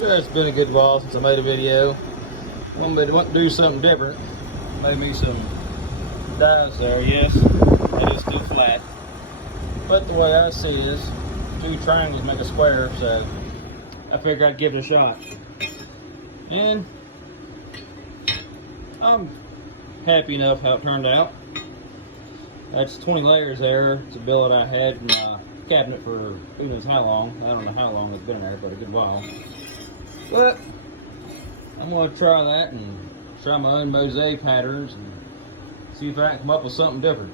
It's been a good while since I made a video. I wanted to do something different. Made me some dives there, yes. It is still flat. But the way I see it is, two triangles make a square, so I figured I'd give it a shot. And I'm happy enough how it turned out. That's 20 layers there. It's a billet I had in my cabinet for who knows how long. I don't know how long it's been there, but a good while. But I'm going to try that and try my own mosaic patterns and see if I can come up with something different.